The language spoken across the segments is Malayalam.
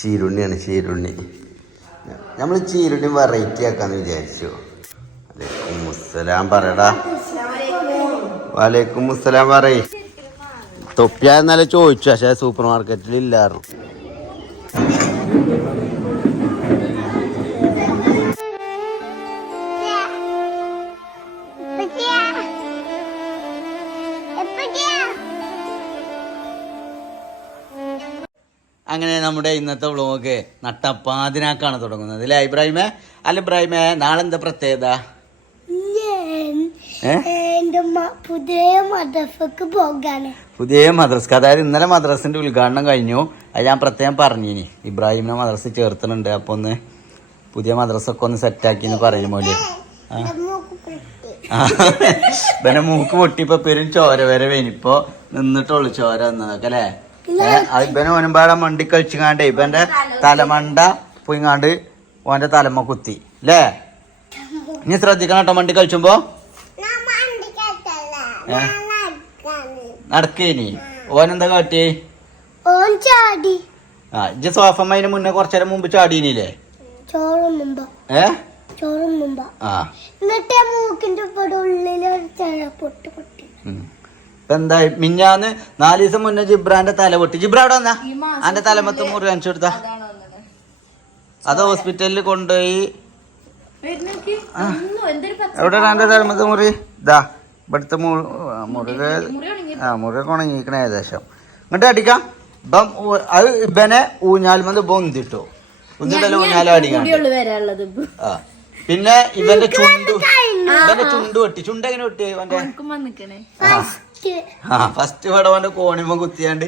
ചീരുണ്ണിയാണ് ചീരുണ്ണി. നമ്മൾ ചീരുണ്ണി വെറൈറ്റി ആക്കാന്ന് വിചാരിച്ചു. വലൈക്കും മുസ്സലാം പറയടാ. വലൈക്കും മുസ്സലാം പറയ്. തൊപ്പിയ എന്നാലും ചോദിച്ചു പക്ഷേ സൂപ്പർ മാർക്കറ്റിൽ ഇല്ലായിരുന്നു. നമ്മുടെ ഇന്നത്തെ വ്ളോഗ് നട്ടപ്പാതിനാക്കാണ് തുടങ്ങുന്നത്. അല്ലേ ഇബ്രാഹിമേ? അല്ല ഇബ്രാഹിമേ നാളെ എന്താ പ്രത്യേകത പുതിയ മദ്രസക്ക് പോകാണ്. പുതിയ മദ്രസ്ക്ക് അതായത് ഇന്നലെ മദ്രസിന്റെ ഉദ്ഘാടനം കഴിഞ്ഞു. അത് ഞാൻ പ്രത്യേകം പറഞ്ഞിനി. ഇബ്രാഹിമിനെ മദ്രസ് ചേർത്തുന്നുണ്ട് അപ്പൊ ഒന്ന് പുതിയ മദ്രസൊക്കെ ഒന്ന് സെറ്റാക്കി എന്ന് പറയും പോലെ പിന്നെ മൂക്ക് പൊട്ടിയപ്പോ പെരും ചോര വരെ വേനിപ്പോ നിന്നിട്ടുള്ളു ചോര എന്നതൊക്കെ അല്ലേ? ഇവനെ ഓനുമ്പാടെ മണ്ടി കളിച്ചുങ്ങാണ്ട് ഇവന്റെ തലമണ്ട പോയിങ്ങാണ്ട് ഓന്റെ തലമ കുത്തി അല്ലേ ഇനി ശ്രദ്ധിക്കണം കേട്ടോ മണ്ടി കളിച്ചുമ്പോ? നടക്കേനി. ഓനെന്താ കാട്ടി ഓൻ ചാടി. ആ ഇജ്ജ് സോഫമ്മ മുന്നേ കുറച്ചേരം മുമ്പ് ചാടീനില്ലേ? ചോറും മുമ്പ്. ഏ? ചോറും മുമ്പ്. ആ. എന്നിട്ട് മൂക്കിന്റെ ഉള്ളിൽ ഒരു പൊട്ട് പൊട്ടി. എന്തായി? മിഞ്ഞാന്ന് നാല് ദിവസം മുന്നേ ജിബ്രാന്റെ തല പൊട്ടി. ജിബ്ര അവിടെ വന്നാ? അന്റെ തലമത്ത് മുറി കാണിച്ചു കൊടുത്താ അത് ഹോസ്പിറ്റലിൽ കൊണ്ടുപോയി. എവിടെയാണ് എവിടെ അന്റെ തലമത്ത് മുറി? ഇതാ ഇവിടുത്തെ മു- മുറി ആ മുറി ഉണങ്ങിക്കണ ഏകദേശം. ഇങ്ങോട്ട് അടിക്കാം. ഇപ്പം അത് അത് ഇവനെ ഊഞ്ഞാൽമത് ബൊന്തിട്ടു ഒന്നിടല ഊഞ്ഞാലും വരാനുള്ളത്. ആ. പിന്നെ ഇവന്റെ ചുണ്ടു ഇവന്റെ ചുണ്ട് വെട്ടി. ചുണ്ട് എങ്ങനെ വെട്ടി ഇവന്റെ? ആ. ആ ഫസ്റ്റ് പടവന്റെ കോണിമ കുത്തിയാണ്ട്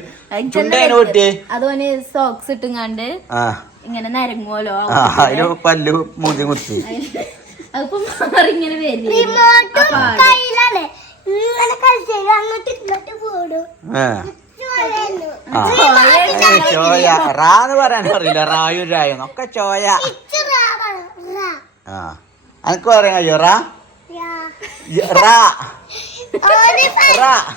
ചുണ്ട് എങ്ങനെ വെട്ടി അതോന് സോക്സ് ഇട്ടുങ്ങാണ്ട് ആ. ഇങ്ങനെ നരങ്ങോലോ ആ അതിന് പല്ല് മൂതി കുത്തി. അതിപ്പോ മാറി ഇങ്ങനെ പോടും. ചോയ. റാന്ന് പറയാൻ അറിയില്ല റായും രായും. ഒക്കെ ചോയ. ആ. അനക്ക് പറയാൻ കഴിയോ? റാ? യ- റാ. റാ.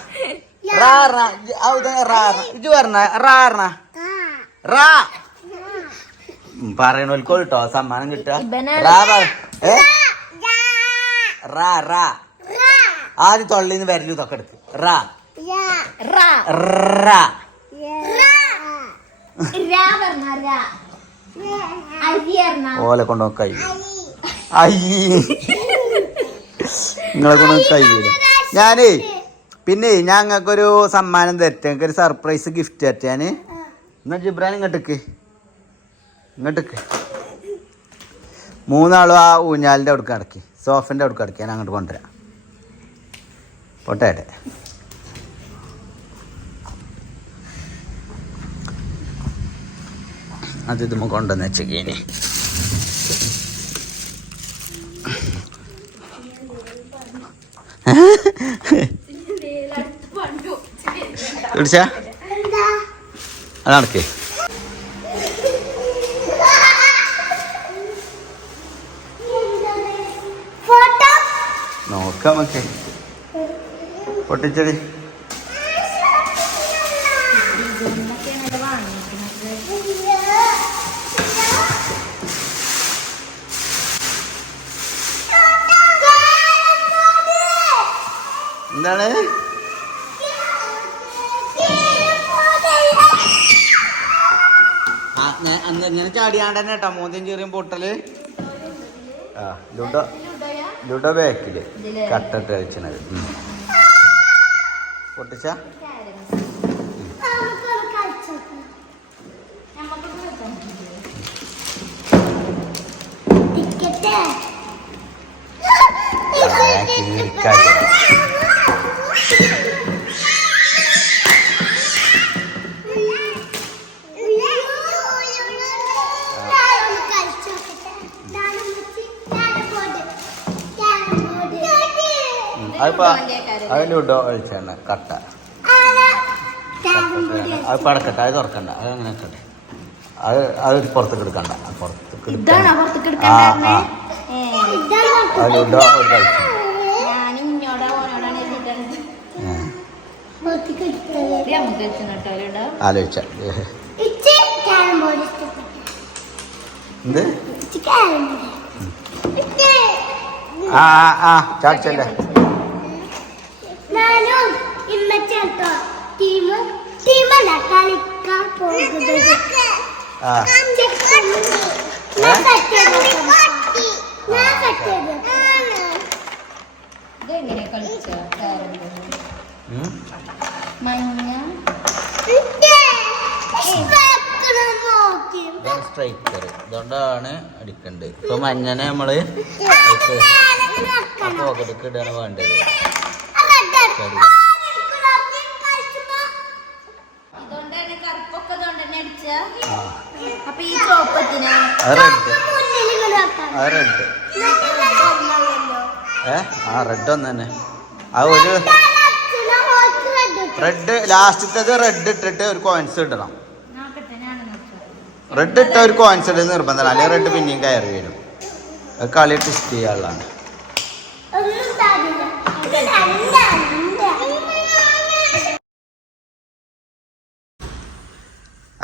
റാ റാ. ഇജ്ജ് ഔ ഇതങ്ങ് റാ റാ. ഇജ്ജ് പറഞ്ഞ റാ റാ. പറയണോൽക്കോ കിട്ടോ സമ്മാനം കിട്ടുക റാ? റാ. റാ ആദ്യം തൊള്ളിന്ന് വരലു ഇതൊക്കെ എടുത്ത്. റാ. റാ. ഓലെ കൊണ്ടുപോയി അയ്യേ നിങ്ങളെ കൊണ്ട് കഴിയൂല. ഞാനേ പിന്നെ ഞങ്ങൾക്കൊരു സമ്മാനം തരട്ടെ. ഞങ്ങൾക്ക് ഒരു സർപ്രൈസ് ഗിഫ്റ്റ് തരട്ടെ ഞാൻ എന്നാ ജിബ്രാൻ ഇങ്ങോട്ടേക്ക്. ഇങ്ങോട്ടേക്ക്. മൂന്നാളും ആ ഊഞ്ഞാലിന്റെ അവിടെ കിടക്കി സോഫിന്റെ അവിടെ കിടക്കി ഞാൻ അങ്ങോട്ട് കൊണ്ടുവരാം. പോട്ടെ. അത് ഇതുമ്പോൾ കൊണ്ടുവന്ന് വെച്ചേക്കേനി പിടിച്ചാ അത് നടക്കേ നോക്കാം ഒക്കെ. പൊട്ടിച്ചടി എന്താണ്? ഞാൻ അന്ന് ഇങ്ങനെ ചാടിയാണ്ട് തന്നെ കേട്ടോ. ചെറിയ പൊട്ടൽ. ആ ലുഡോ ലുഡോ ബാക്കിൽ കട്ടിട്ട് കളിച്ചത് പൊട്ടിച്ച? അതിപ്പോ അത് ലുഡോ കളിച്ചാണ് കട്ട. അത് പടക്കട്ടെ അത് തുറക്കണ്ട. അത് അങ്ങനെ വെക്കട്ടെ അത് അത് പുറത്തേക്ക് എടുക്കണ്ട. പുറത്തേക്ക് ഇതാണോ എടുക്കണ്ട ആ ആ. ഒരു ആലോചിച്ച. എന്ത്? ആ ആ ആ ചാച്ചല്ലേ ഞാനും ഇമ്മച്ചേട്ടോ ടീം ടീമല്ല കളിക്കാൻ പോകുന്നത്. Cut cut. മഞ്ഞ. സ്ട്രൈക്കർ ഇതുകൊണ്ടാണ് അടിക്കണ്ടത്. ഇപ്പൊ മഞ്ഞനെ നമ്മൾ പോകടുക്ക് ഇടാണ് വേണ്ടത്. ഇതുകൊണ്ടാണ് റെഡ് ഏ? ആ റെഡ് ഒന്ന് തന്നെ. ആ ഒരു റെഡ് ലാസ്റ്റത്തേത് റെഡ് ഇട്ടിട്ട് ഒരു കോയിൻസ് ഇടണം. റെഡ് ഇട്ട ഒരു കോയിൻസ് ഇടുന്നത് നിർബന്ധമല്ല. അല്ലെങ്കിൽ റെഡ് പിന്നെയും കയറി വരും. കളി ടെസ്റ്റ് ചെയ്യാനുള്ളതാണ്.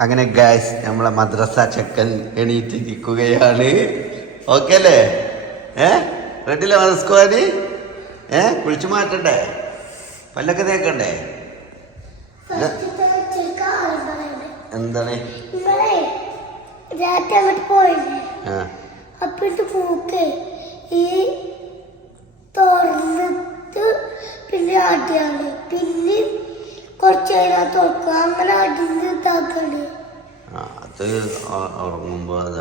അങ്ങനെ ഗായ്സ് നമ്മളെ മദ്രസ ചെക്കൻ എണീറ്റിരിക്കുകയാണ് ഓക്കെ അല്ലേ? ഏ? റെഡിലെ മദ്രസ്കോന് ഏ? കുളിച്ചു മാറ്റണ്ടേ? പല്ലൊക്കെ തേക്കണ്ടേ? എന്താണ്? രാത്രി അങ്ങോട്ട് പോയില്ലേ? ആ. അപ്പോഴത്തെ പൂക്ക് ഈ തുറന്നിട്ട് പിന്നെ ആട്ടിയാണ് പിന്നെ കുറച്ച് അങ്ങനെ അടിഞ്ഞ് ഇതാക്കാണ് ആ, അത് ഉറങ്ങുമ്പോൾ ഉറങ്ങുമ്പോ അത്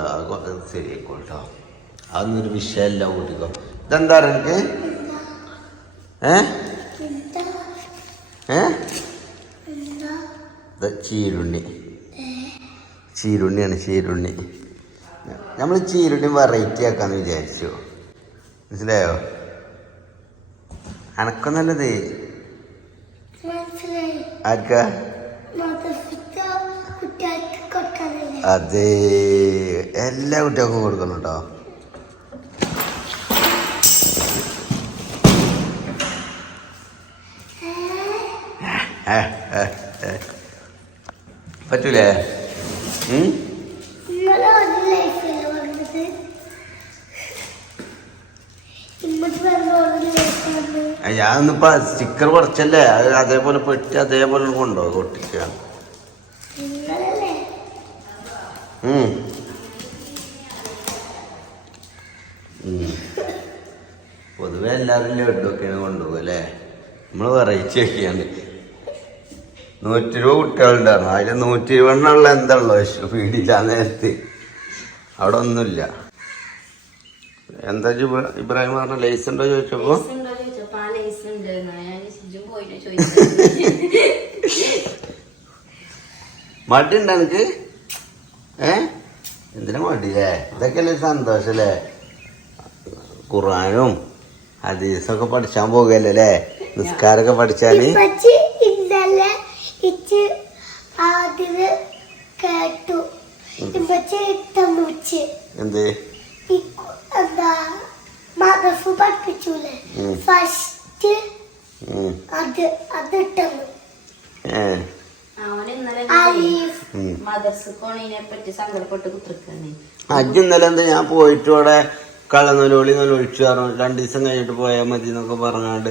അതൊന്നൊരു വിഷയമല്ല കൂട്ടിക്കോ. ഇതെന്താ എനിക്ക് ഏ? ചീരുണ്ണി. ചീരുണ്ണിയാണ് ചീരുണ്ണി. നമ്മൾ ചീരുണ്ണി വെറൈറ്റി ആക്കാന്ന് വിചാരിച്ചു. മനസ്സിലായോ? അനക്കൊന്നല്ലത്. ആർക്കാ? അതെ. എല്ലാ കുട്ടികൾക്കും കൊടുക്കണം കേട്ടോ. ഏ. പറ്റൂലേ ഉം? ഇന്നലെ ഒരു ലൈഫല്ലേ പറഞ്ഞത് ഇമ്മട്ട് പറഞ്ഞ ഒരു ആ, സ്റ്റിക്കർ കുറച്ചല്ലേ അത് അതേപോലെ പെട്ടി അതേപോലെ കൊണ്ടോ ഒട്ടിക്കുക. പൊതുവെ എല്ലാവരും ലഡുവൊക്കെയാണ് കൊണ്ടുപോകും അല്ലേ? നമ്മൾ വെറൈറ്റി ഒക്കെയാണ്. നൂറ്റി രൂപ കുട്ടികളുണ്ടായിരുന്നു. അതിൽ നൂറ്റി ഇരുപതെണ്ണുള്ള എന്താണല്ലോ? പീടിയില്ല നേരത്തെ അവിടെ ഒന്നുമില്ല. എന്താ ഇബ്രാഹിം പറഞ്ഞ ലൈസ് ഉണ്ടോ ചോദിച്ചപ്പോ ഉണ്ടോ ചോദിച്ചപ്പോ ആ ലേസ് ഉണ്ട് എന്നാ ഞാൻ സിജു പോയിട്ട് ചോദിച്ചു മടി ഉണ്ടോ എനിക്ക് ഏ? എന്തിനാ മടിയേ ഇതൊക്കെയല്ലേ സന്തോഷല്ലേ? ഖുറാനും ഹദീസൊക്കെ പഠിച്ചാൻ പോകുകയല്ലേ അല്ലേ നിസ്കാരമൊക്കെ പഠിച്ചാൽ? ഇന്നലെ ഇച്ച് ആദ്യം കേട്ടു. എന്ത്? എന്താ മദഫ് പഠിപ്പിച്ചൂലേ? ഫസ്റ്റ് ഇട്ടന്നു ഇന്നലെ എന്താ ഞാൻ പോയിട്ട് ഇവിടെ കള്ളനൊലോളി നൊലൊഴിച്ചു പറഞ്ഞു. രണ്ടു ദിവസം കഴിഞ്ഞിട്ട് പോയാൽ മതി എന്നൊക്കെ പറഞ്ഞാണ്ട്.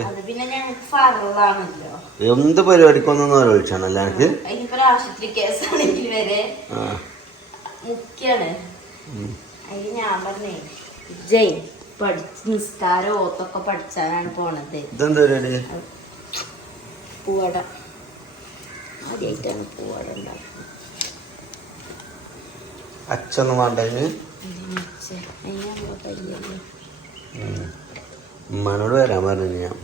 എന്ത് പരിപാടിക്കൊന്നും നൊലൊഴിച്ചാണല്ലോ എനിക്ക് ആശുപത്രി കേസാണെങ്കിൽ വരെ ആ. മുഖ്യാണ്. ഉം. ഞാൻ പറഞ്ഞേ ജയ് പഠിച്ച് നിസ്കാരം ഓത്തൊക്കെ പഠിച്ചാലാണ് പോണത്. ഇതെന്താ പരിപാടി? പൂവട. ആദ്യമായിട്ടാണ് പൂവട ഉണ്ടാക്കുന്നത്. അച്ഛനും വേണ്ട. ഉമ്മാനോട് വരാൻ പറഞ്ഞു ഞാൻ.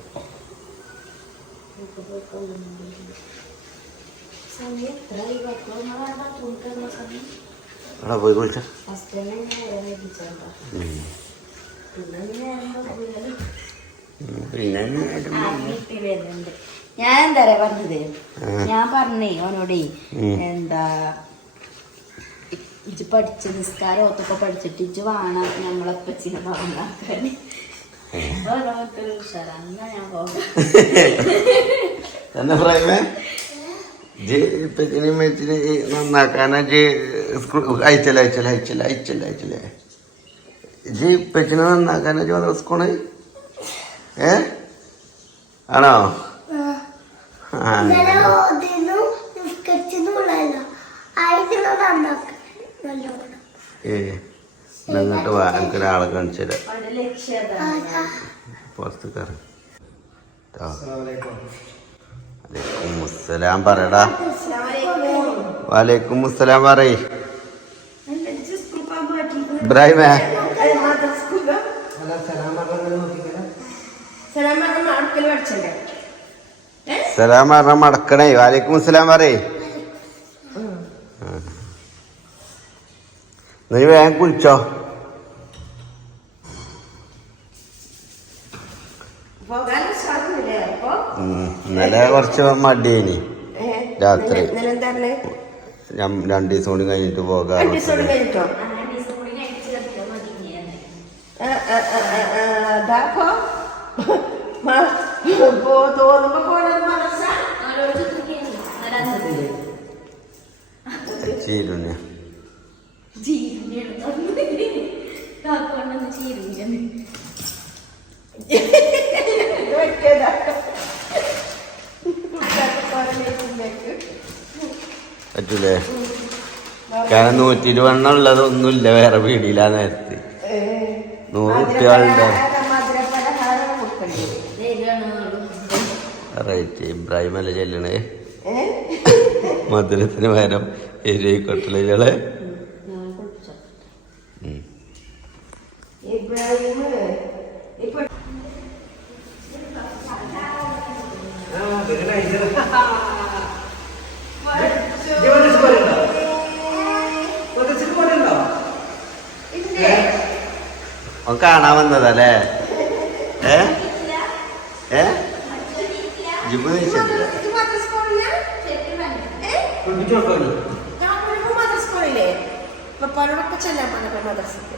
അവിടെ പോയി കുളിച്ച പിന്നെ. ഞാൻ എന്താ പറഞ്ഞത്? ഞാൻ പറഞ്ഞേ അവനോടേ എന്താ ഇജ്ജ് പഠിച്ച നിസ്കാരം ഒത്തൊക്കെ പഠിച്ചിട്ട് ഇജ്ജ് വേണം നമ്മളെപ്പച്ചിനെ പറഞ്ഞാക്കാൻ ഓരോരുത്തർ ഉഷാറാ എന്നാ ഞാൻ പോകാം. ഇപ്പച്ചിനെയും നന്നാക്കാനാ അയച്ചല്ലേ അയച്ചല്ലേ അയച്ചല്ലേ അയച്ചല്ലേ അയച്ചല്ലേ? ഇപ്പച്ചിനെ നന്നാക്കാനാ ചോദ്യം സ്കൂൾ ഏ? ആണോ? ഏ. എന്നിട്ട് വാ. എനിക്ക് ഒരാളെ കാണിച്ചു തരാം. പുറത്ത് കയറി മുസ്സലാം പറയടാ. വലൈക്കും മുസ്സലാം പറയേ. ഇബ്രാഹിമേ. സലാം പറഞ്ഞ മടക്കണേ വാലേക്കും സലാം പറയേ. നീ വേഗം കുളിച്ചോ. ഇന്നലെ കുറച്ച് മടിയേനി രാത്രി രണ്ടു ദിവസം കൂടി കഴിഞ്ഞിട്ട് പോകാം ചീരുന്നെ പറ്റൂലേ? കാരണം നൂറ്റി ഇരുപണ്ണുള്ളതൊന്നുമില്ല ഉള്ളത് ഒന്നുമില്ല വേറെ പീടിയില്ല നേരത്തെ. നൂറ് കുട്ടികളുണ്ട് റേറ്റ് ഇബ്രാഹിം അല്ല ചെല്ലണേ മധുരത്തിന് പകരം എരിവ് കൊട്ടലുകൾ അവൻ കാണാൻ വന്നതല്ലേ? ഏ? ഏ? ജിബ് നീച്ചിട്ടില്ല പപ്പാനോടൊക്കെ ചെല്ലാൻ പറഞ്ഞ മദ്രസക്ക്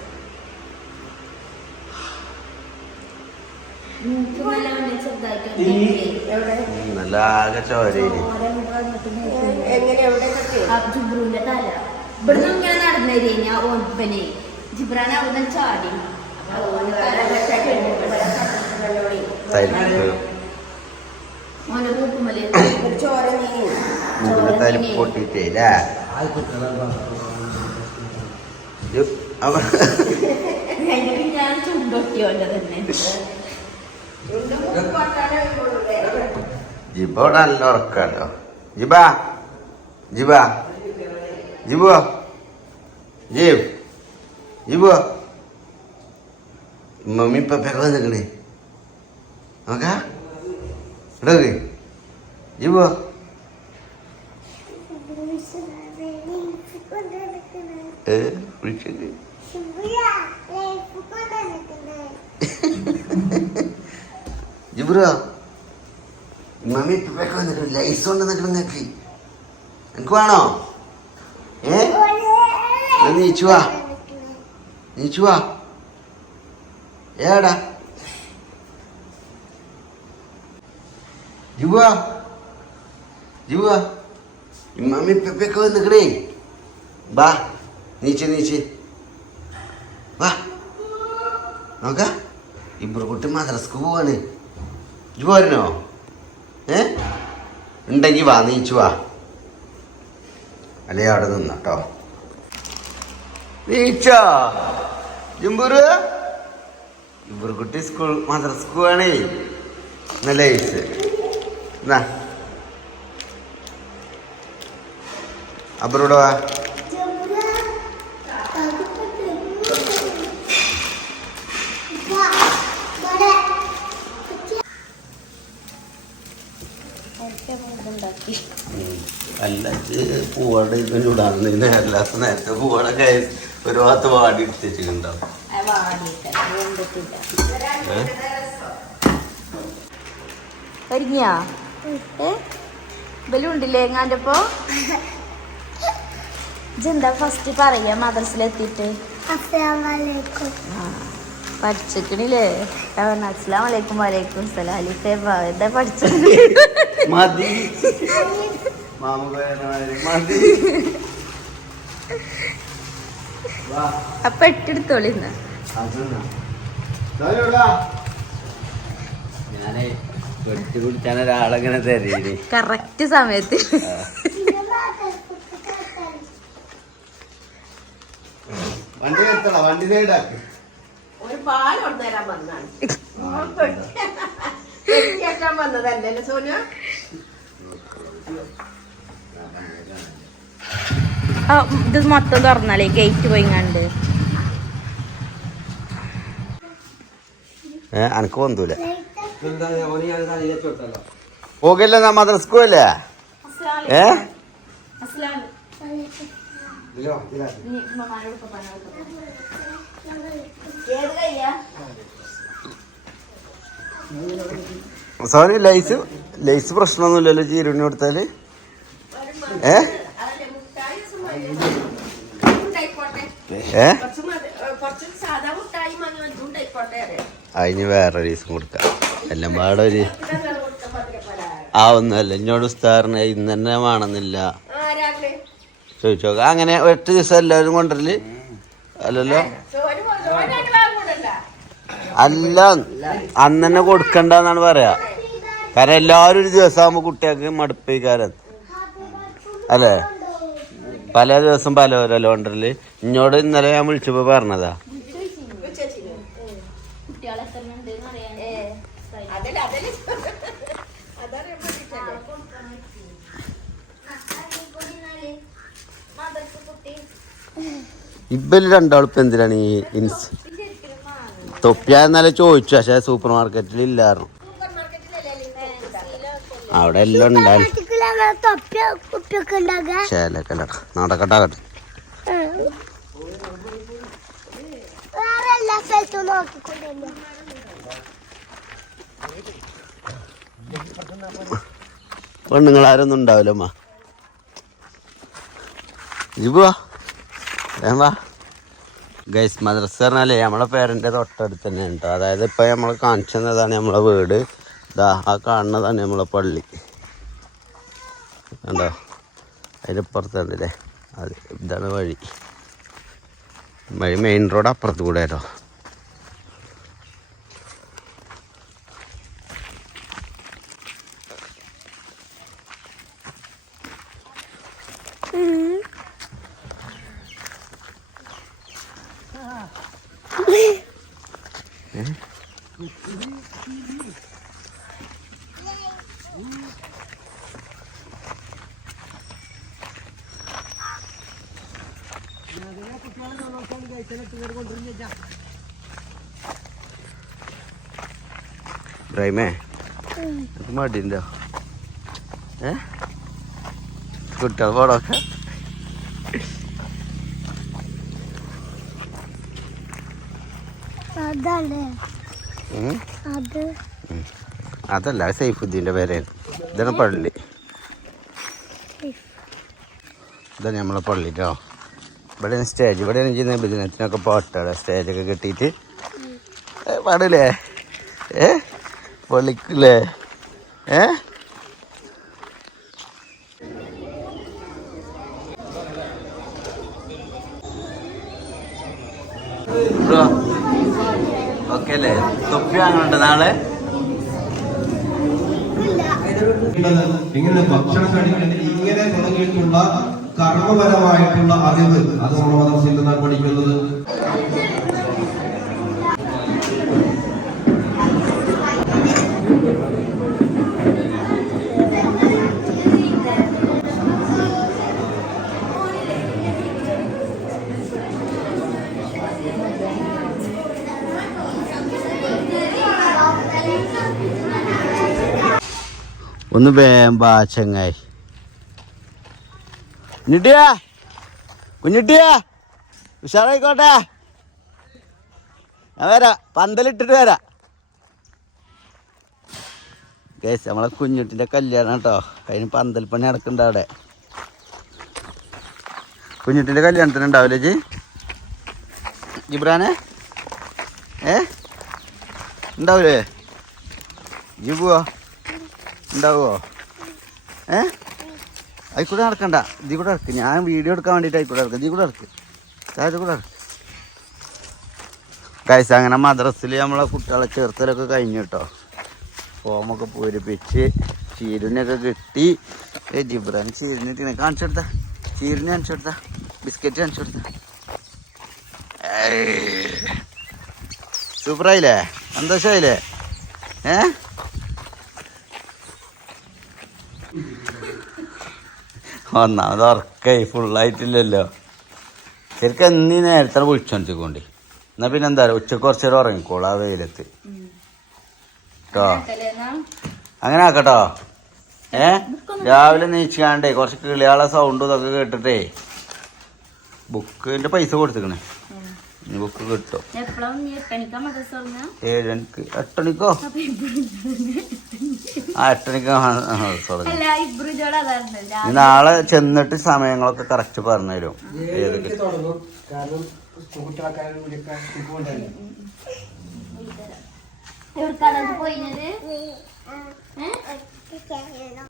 നല്ല ആകെ ചോരയിൽ. ജുബ്രുവിന്റെ തല. ഇവിടുന്ന് ഇങ്ങനെ നടന്നു കഴിഞ്ഞാ ഓൻപനെ ജിബ്രാൻ അവിടെ ചാടി. അപ്പൊ ഓന്റെ കൂട്ടുമല്ലേ ചോര തരിപ്പ് പൊട്ടിട്ടേ അല്ലേ? യ്യോ, അവ- അതിന്റെ ഞാൻ ചുണ്ടൊട്ടി ഓന്റെ തന്നെ? ജിബ നല്ല ഉറക്കാലോ ജിബാ ജിബാ ജിബോ ജീവ് ജിബോ മമ്മി പപ്പൊക്കെ വന്നിക്കണേ നോക്കാ. ഇടയ്ക്ക് ജീവ ജിബ്രോ. മമ്മി പപ്പൊക്കെ വന്നിട്ടുണ്ട് ലൈസ് കൊണ്ട് നിൽക്കണം ഏടാ? ജിബുവാ ജിബുവാ മമ്മി പെപ്പൊക്കെ വന്നിക്കണേ ബാ നീച്ച് നീച്ച് വാ നോക്ക ഇബ്രുകുട്ടി മദ്രസ്ക്ക് പോവാണ് ഇജ് പോരണോ ഏ ഉണ്ടെങ്കി വാ നീച്ചു വാ അല്ലേ അവിടെ നിന്നട്ടോ നീച്ചോ ജുംബുരു ഇബ്രുകുട്ടി സ്കൂൾ മദ്രസ്ക്ക് പോവാണേ നല്ല ഐസ് എന്നാ അബ്രോടെ വാ. അല്ല പൂവാടെ ഇത് ചൂടാണ് നേരല്ലാത്ത നേരത്തെ പൂവട ഒരു ഭാഗത്ത് വാടി എടുത്തിട്ടുണ്ടാവും ഒരുങ്ങിയാ ഏ എങ്ങാന്റെ എങ്ങാന്റെപ്പോ ഇജെന്താ ഫസ്റ്റ് പറയാ മദ്രസിലെത്തിയിട്ട്? പഠിച്ചിക്കണില്ലേ? വലൈക്കും എന്താ പഠിച്ചത്? അപ്പൊ ഞാനേ കറക്റ്റ് സമയത്ത്. വണ്ടി നിർത്തണം വണ്ടി സൈഡാക്ക്. ഒരു പാൽ കൊണ്ടുതരാൻ വന്നാണ് വന്നതല്ലേ സോനു? ഇത് മൊത്തം തുറന്നാലേ ഗേറ്റ് പോയിങ്ങാണ്ട് കണ്ട്. അനക്ക് പൊന്തൂല. പോകില്ല നാ മദ്രസ്കൂ അല്ലേ ഏ? ഏത് കയ്യാ? സോറി ലൈസ് ലൈസ് പ്രശ്നമൊന്നുമില്ലല്ലോ ചീരുണ്ണി കൊടുത്താൽ? ഏ? ഏ? അതിന് വേറെ ദിവസം കൊടുക്കാം. എല്ലാം പാടെ ഒരു ഒന്നല്ല എന്നോട് ഉസ്താറിന് ഇന്ന് തന്നെ വേണമെന്നില്ല. ചോദിച്ചോ. അങ്ങനെ ഒറ്റ ദിവസം എല്ലാവരും കൊണ്ടല്ല അല്ലല്ലോ? അല്ല അന്ന് തന്നെ കൊടുക്കണ്ടെന്നാണ് പറയാ. കാരണം എല്ലാവരും ഒരു ദിവസം ആകുമ്പോൾ കുട്ടികൾക്ക് മടുപ്പിക്കാരൻ അല്ലേ? പല ദിവസം പല ഓരോ ലോണ്ടറിൽ ഇന്നോട് ഇന്നലെ ഞാൻ വിളിച്ചപ്പോ പറഞ്ഞതാ അതല്ലേ അതല്ലേ അതറിയാൻ വേണ്ടിട്ടല്ലേ ഇബൽ രണ്ടാളിപ്പം എന്തിനാണ് ഈ ഇൻസ് തൊപ്പിയെന്നാലേ ചോദിച്ചു പക്ഷെ സൂപ്പർ മാർക്കറ്റിൽ ഇല്ലായിരുന്നു. അവിടെ എല്ലാം ഉണ്ടായിരുന്നു. എല്ലാ സ്ഥലത്തും നോക്കിക്കൊണ്ടിരുന്നു പെണ്ണുങ്ങളാരൊന്നും ഉണ്ടാവില്ല അമ്മ വേവാ ഗൈസ് മദ്രസ പറഞ്ഞാലേ നമ്മളെ പേരന്റെ തൊട്ടടുത്ത് തന്നെ കേട്ടോ അതായത് ഇപ്പം നമ്മൾ കാണിച്ചു തന്നതാണ് നമ്മളെ വീട്. ഇതാ ആ കാണുന്നതാണ് നമ്മളെ പള്ളി. കണ്ടോ? അതിനപ്പുറത്തുണ്ടല്ലേ അത് ഇതാണ് വഴി. വഴി മെയിൻ റോഡ് അപ്പുറത്ത് കൂടെ കേട്ടോ ഇബ്രാഹിമേ ഇത് മടിയുണ്ടോ? ഏ? കുട്ടികൾ പോടൊക്കെ അതല്ലേ അതല്ല അത് സൈഫുദ്ദീന്റെ പേരായിരുന്നു ഇതാണ് പള്ളി. ഇതാണ് നമ്മളെ പള്ളി കേട്ടോ ഇവിടെയാണ് സ്റ്റേജ് ഇവിടെയാണ് ചെയ്യുന്ന ബിസിനസ്സിനൊക്കെ പാട്ടാണ് സ്റ്റേജൊക്കെ കെട്ടിയിട്ട്. പാടില്ലേ? ഏ? പൊളിക്കില്ലേ ഏ ബ്രോ ഓക്കെ അല്ലേ വാങ്ങുന്നുണ്ട് നാളെ. ഇങ്ങനെ ഭക്ഷണം കഴിക്കുന്നത് ഇങ്ങനെ തുടങ്ങിയിട്ടുള്ള കർമ്മപരമായിട്ടുള്ള അറിവ് അത് നമ്മൾ മദർസയിൽ നിന്നാണ് പഠിക്കുന്നത്. ഒന്ന് വേമ്പാ ചങ്ങായി. കുഞ്ഞിട്ടിയാ? കുഞ്ഞിട്ടിയാ? ഉഷാറായിക്കോട്ടെ. ഞാൻ വരാം. പന്തലിട്ടിട്ട് വരാ. കേസ് നമ്മളെ കുഞ്ഞുട്ടിന്റെ കല്യാണം കേട്ടോ. അതിന് പന്തൽ പണി നടക്കുന്നുണ്ട് അവിടെ. കുഞ്ഞുട്ടിന്റെ കല്യാണത്തിന് ഉണ്ടാവില്ലേ ജി? ജിബ്രാനെ? ഏ? ഉണ്ടാവില്ലേ? ജി പോവാ. ഉണ്ടാവുമോ ഏ? ആയിക്കൂടെ നടക്കണ്ട. ഇതി കൂടെ ഇറക്ക് ഞാൻ വീഡിയോ എടുക്കാൻ വേണ്ടിയിട്ട് ആയിക്കൂടെ ഇറക്ക് ഇതിൽ കൂടെ ഇറക്ക് താഴെ കൂടെ ഇറക്ക് കൈസ അങ്ങനെ മദ്രസിൽ നമ്മളെ കുട്ടികളെ ചേർത്തലൊക്കെ കഴിഞ്ഞു കേട്ടോ ഫോമൊക്കെ പൂരിപ്പിച്ച് ചീരുനൊക്കെ കിട്ടി. ഏ ജിബ്രാൻ കാണിച്ചു കൊടുത്താ ചീരിന് കാണിച്ചു കൊടുത്താ ബിസ്ക്കറ്റ് കാണിച്ചു കൊടുത്താ സൂപ്പറായില്ലേ സന്തോഷമായില്ലേ ഏ? ഒന്നാമത് ഉറക്കായി ഫുള്ളായിട്ടില്ലല്ലോ ശരിക്കും എന്നീ നേരത്തെ വിളിച്ചോണ്ടിരിക്കോണ്ടി എന്നാ പിന്നെ എന്താ ഉച്ചയ്ക്ക് കുറച്ച് നേരം ഉറങ്ങിക്കോളൂ വെയിലത്ത്. കേട്ടോ അങ്ങനെ ആക്കട്ടോ. ഏ? രാവിലെ നീച്ചാണ്ടേ കുറച്ച് കിളിയാളെ സൗണ്ടും ഇതൊക്കെ കേട്ടിട്ടേ ബുക്കിന്റെ പൈസ കൊടുത്തിക്കണേ. ബുക്ക് കിട്ടും. എട്ടണിക്കാ ആ എട്ടണിക്ക് തുടങ്ങി നാളെ ചെന്നിട്ട് സമയങ്ങളൊക്കെ കറക്റ്റ് പറഞ്ഞുതരും ഏതൊക്കെ എവിടെക്കാണ് പോയിഞ്ഞത് ആ,